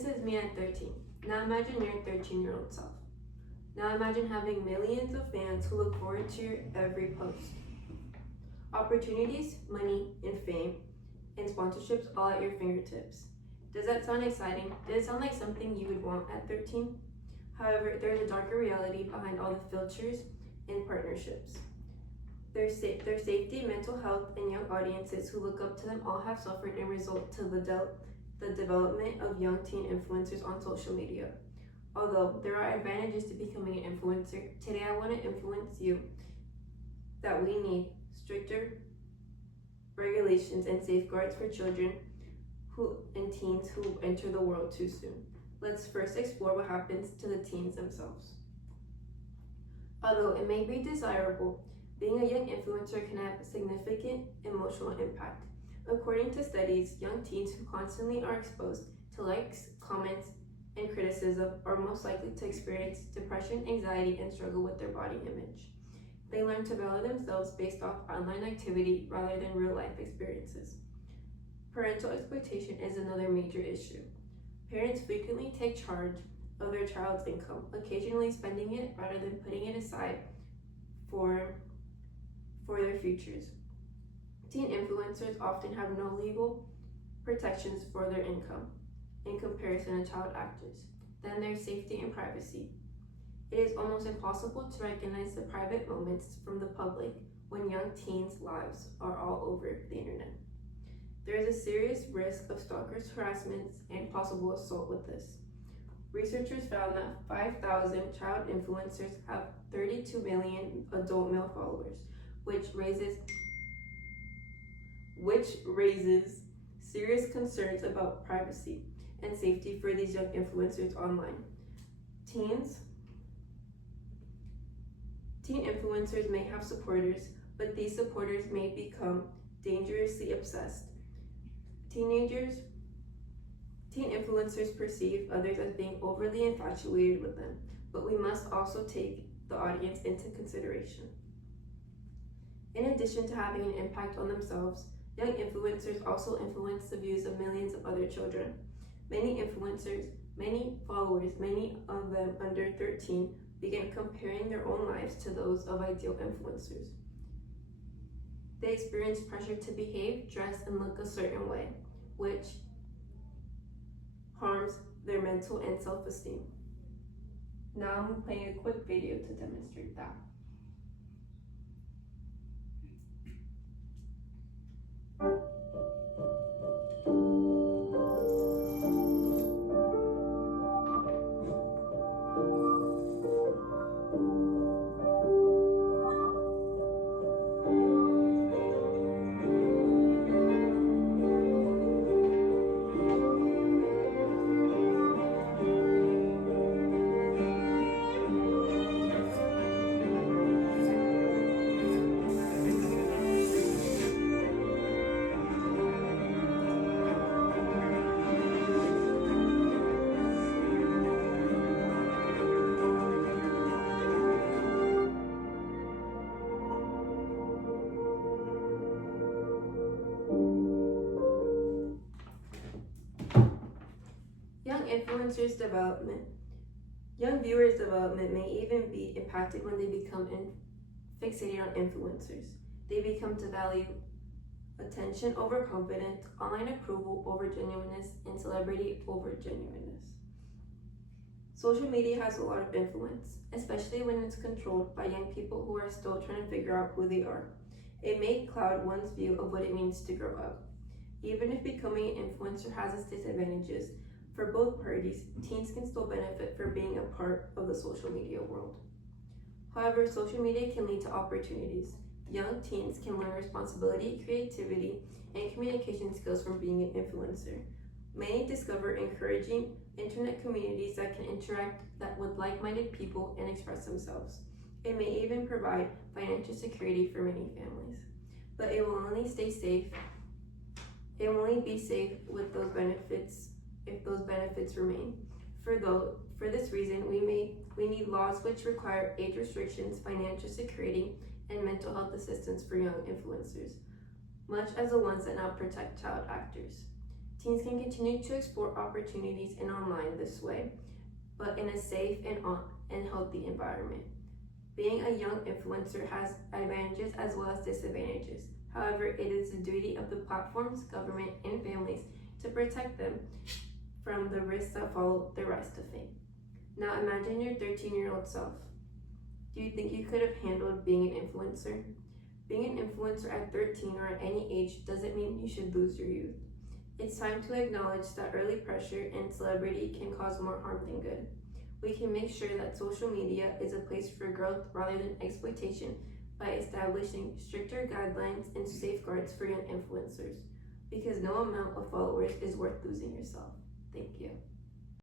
This is me at 13. Now imagine your 13-year-old self. Now imagine having millions of fans who look forward to your every post. Opportunities, money, and fame, and sponsorships all at your fingertips. Does that sound exciting? Does it sound like something you would want at 13? However, there's a darker reality behind all the filters and partnerships. Their safety, mental health, and young audiences who look up to them all have suffered and result to the development of young teen influencers on social media. Although there are advantages to becoming an influencer, today I want to influence you that we need stricter regulations and safeguards for children and teens who enter the world too soon. Let's first explore what happens to the teens themselves. Although it may be desirable, being a young influencer can have significant emotional impact. According to studies, young teens who constantly are exposed to likes, comments, and criticism are most likely to experience depression, anxiety, and struggle with their body image. They learn to value themselves based off online activity rather than real-life experiences. Parental exploitation is another major issue. Parents frequently take charge of their child's income, occasionally spending it rather than putting it aside for their futures. Teen influencers often have no legal protections for their income in comparison to child actors. Then there's safety and privacy. It is almost impossible to recognize the private moments from the public when young teens' lives are all over the internet. There is a serious risk of stalkers, harassment, and possible assault with this. Researchers found that 5,000 child influencers have 32 million adult male followers, which raises serious concerns about privacy and safety for these young influencers online. Teen influencers may have supporters, but these supporters may become dangerously obsessed. Teen influencers perceive others as being overly infatuated with them, but we must also take the audience into consideration. In addition to having an impact on themselves, young influencers also influence the views of millions of other children. Many influencers, many followers, many of them under 13, begin comparing their own lives to those of ideal influencers. They experience pressure to behave, dress, and look a certain way, which harms their mental and self-esteem. Now I'm playing a quick video to demonstrate that. Young viewers' development may even be impacted when they become fixated on influencers. They become to value attention over confidence, online approval over genuineness, and celebrity over genuineness. Social media has a lot of influence, especially when it's controlled by young people who are still trying to figure out who they are. It may cloud one's view of what it means to grow up. Even if becoming an influencer has its disadvantages, for both parties, teens can still benefit from being a part of the social media world. However, social media can lead to opportunities. Young teens can learn responsibility, creativity, and communication skills from being an influencer. Many discover encouraging internet communities that can interact with like-minded people and express themselves. It may even provide financial security for many families. But it will only stay safe. It will only be safe with those benefits if those benefits remain. For this reason, we need laws which require age restrictions, financial security, and mental health assistance for young influencers, much as the ones that now protect child actors. Teens can continue to explore opportunities in online this way, but in a safe and healthy environment. Being a young influencer has advantages as well as disadvantages. However, it is the duty of the platforms, government, and families to protect them from the risks that follow the rise to fame. Now imagine your 13-year-old self. Do you think you could have handled being an influencer? Being an influencer at 13 or at any age doesn't mean you should lose your youth. It's time to acknowledge that early pressure and celebrity can cause more harm than good. We can make sure that social media is a place for growth rather than exploitation by establishing stricter guidelines and safeguards for young influencers, because no amount of followers is worth losing yourself. Thank you.